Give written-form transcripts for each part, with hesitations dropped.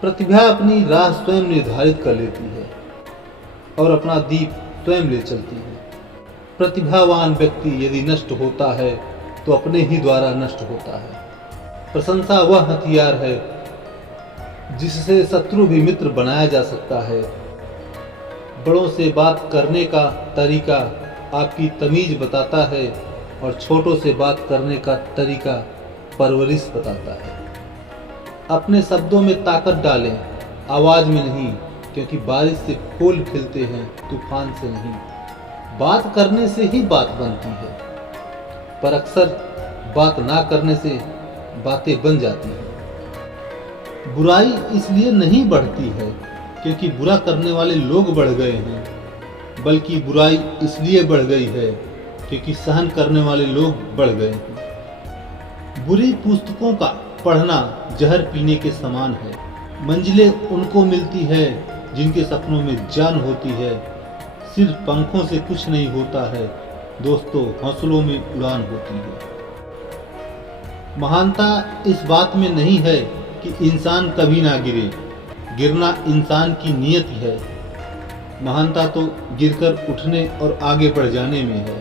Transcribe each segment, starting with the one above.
प्रतिभा अपनी राह स्वयं निर्धारित कर लेती है और अपना दीप स्वयं ले चलती है। प्रतिभावान व्यक्ति यदि नष्ट होता है तो अपने ही द्वारा नष्ट होता है। प्रशंसा वह हथियार है जिससे शत्रु भी मित्र बनाया जा सकता है। बड़ों से बात करने का तरीका आपकी तमीज बताता है और छोटों से बात करने का तरीका परवरिश बताता है। अपने शब्दों में ताकत डालें, आवाज में नहीं, क्योंकि बारिश से फूल खिलते हैं, तूफान से नहीं। बात करने से ही बात बनती है, पर अक्सर बात ना करने से बातें बन जाती हैं। बुराई इसलिए नहीं बढ़ती है क्योंकि बुरा करने वाले लोग बढ़ गए हैं, बल्कि बुराई इसलिए बढ़ गई है क्योंकि सहन करने वाले लोग बढ़ गए हैं। बुरी पुस्तकों का पढ़ना जहर पीने के समान है। मंजिलें उनको मिलती है जिनके सपनों में जान होती है। सिर्फ पंखों से कुछ नहीं होता है दोस्तों, हौसलों में उड़ान होती है। महानता इस बात में नहीं है कि इंसान कभी ना गिरे, गिरना इंसान की नियति है। महानता तो गिरकर उठने और आगे बढ़ जाने में है।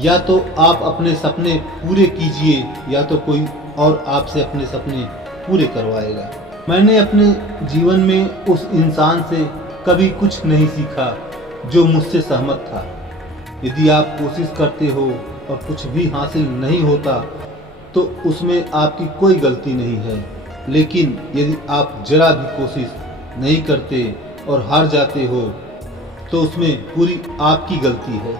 या तो आप अपने सपने पूरे कीजिए या तो कोई और आपसे अपने सपने पूरे करवाएगा। मैंने अपने जीवन में उस इंसान से कभी कुछ नहीं सीखा जो मुझसे सहमत था। यदि आप कोशिश करते हो और कुछ भी हासिल नहीं होता तो उसमें आपकी कोई गलती नहीं है, लेकिन यदि आप जरा भी कोशिश नहीं करते और हार जाते हो तो उसमें पूरी आपकी गलती है।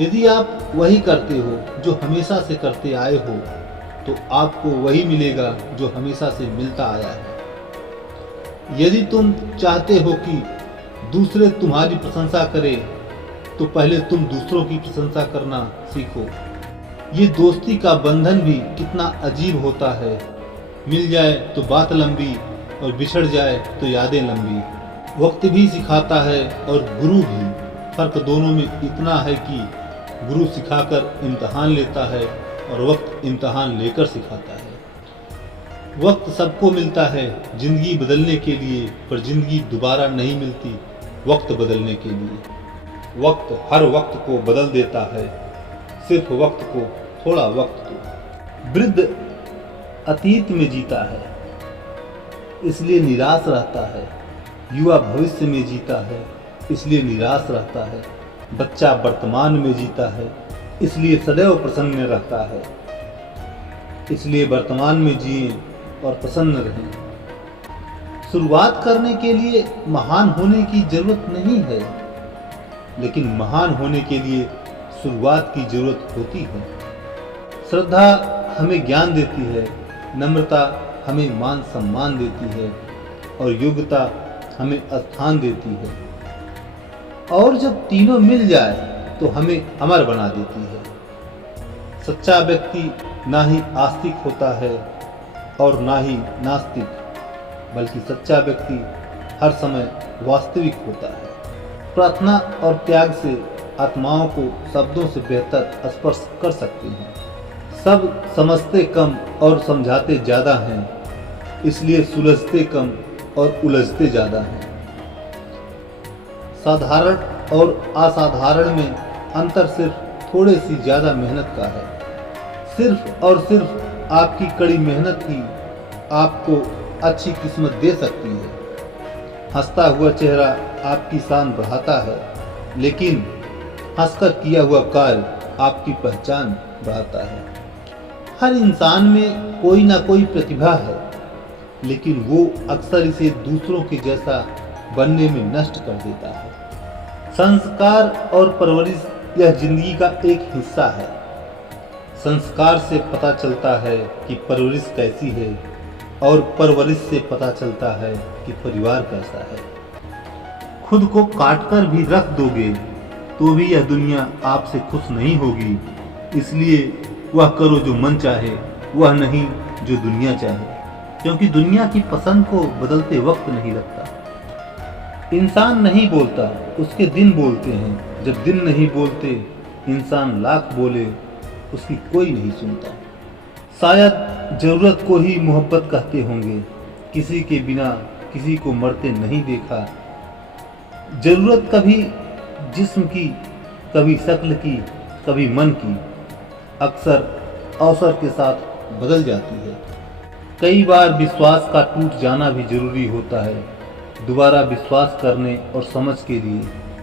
यदि आप वही करते हो जो हमेशा से करते आए हो तो आपको वही मिलेगा जो हमेशा से मिलता आया है। यदि तुम चाहते हो कि दूसरे तुम्हारी प्रशंसा करें तो पहले तुम दूसरों की प्रशंसा करना सीखो। ये दोस्ती का बंधन भी कितना अजीब होता है। मिल जाए तो बात लंबी और बिछड़ जाए तो यादें लंबी। वक्त भी सिखाता है और गुरु भी। फर्क दोनों में इतना है कि गुरु सिखाकर इम्तिहान लेता है और वक्त इम्तिहान लेकर सिखाता है। वक्त सबको मिलता है जिंदगी बदलने के लिए, पर जिंदगी दोबारा नहीं मिलती वक्त बदलने के लिए। वक्त हर वक्त को बदल देता है, सिर्फ वक्त को थोड़ा वक्त दो। वृद्ध अतीत में जीता है इसलिए निराश रहता है। युवा भविष्य में जीता है इसलिए निराश रहता है। बच्चा वर्तमान में जीता है इसलिए सदैव प्रसन्न रहता है। इसलिए वर्तमान में जिए और प्रसन्न रहें। शुरुआत करने के लिए महान होने की जरूरत नहीं है, लेकिन महान होने के लिए शुरुआत की जरूरत होती है। श्रद्धा हमें ज्ञान देती है, नम्रता हमें मान सम्मान देती है और योग्यता हमें स्थान देती है। और जब तीनों मिल जाए तो हमें अमर बना देती है। सच्चा व्यक्ति ना ही आस्तिक होता है और ना ही नास्तिक, बल्कि सच्चा व्यक्ति हर समय वास्तविक होता है। प्रार्थना और त्याग से आत्माओं को शब्दों से बेहतर स्पर्श कर सकते हैं। सब समझते कम और समझाते ज़्यादा हैं, इसलिए सुलझते कम और उलझते ज़्यादा हैं। साधारण और असाधारण में अंतर सिर्फ थोड़ी सी ज़्यादा मेहनत का है। सिर्फ और सिर्फ आपकी कड़ी मेहनत ही आपको अच्छी किस्मत दे सकती है। हंसता हुआ चेहरा आपकी शान बढ़ाता है, लेकिन हंसकर किया हुआ कार्य आपकी पहचान बढ़ाता है। हर इंसान में कोई ना कोई प्रतिभा है, लेकिन वो अक्सर इसे दूसरों के जैसा बनने में नष्ट कर देता है। संस्कार और परवरिश यह जिंदगी का एक हिस्सा है। संस्कार से पता चलता है कि परवरिश कैसी है और परवरिश से पता चलता है कि परिवार कैसा है। खुद को काट कर भी रख दोगे तो भी यह दुनिया आपसे खुश नहीं होगी। इसलिए वह करो जो मन चाहे, वह नहीं जो दुनिया चाहे, क्योंकि दुनिया की पसंद को बदलते वक्त नहीं लगता। इंसान नहीं बोलता, उसके दिन बोलते हैं। जब दिन नहीं बोलते, इंसान लाख बोले, उसकी कोई नहीं सुनता। शायद जरूरत को ही मोहब्बत कहते होंगे, किसी के बिना किसी को मरते नहीं देखा। जरूरत कभी जिस्म की, कभी शक्ल की, कभी मन की, अक्सर अवसर के साथ बदल जाती है। कई बार विश्वास का टूट जाना भी जरूरी होता है, दोबारा विश्वास करने और समझ के लिए।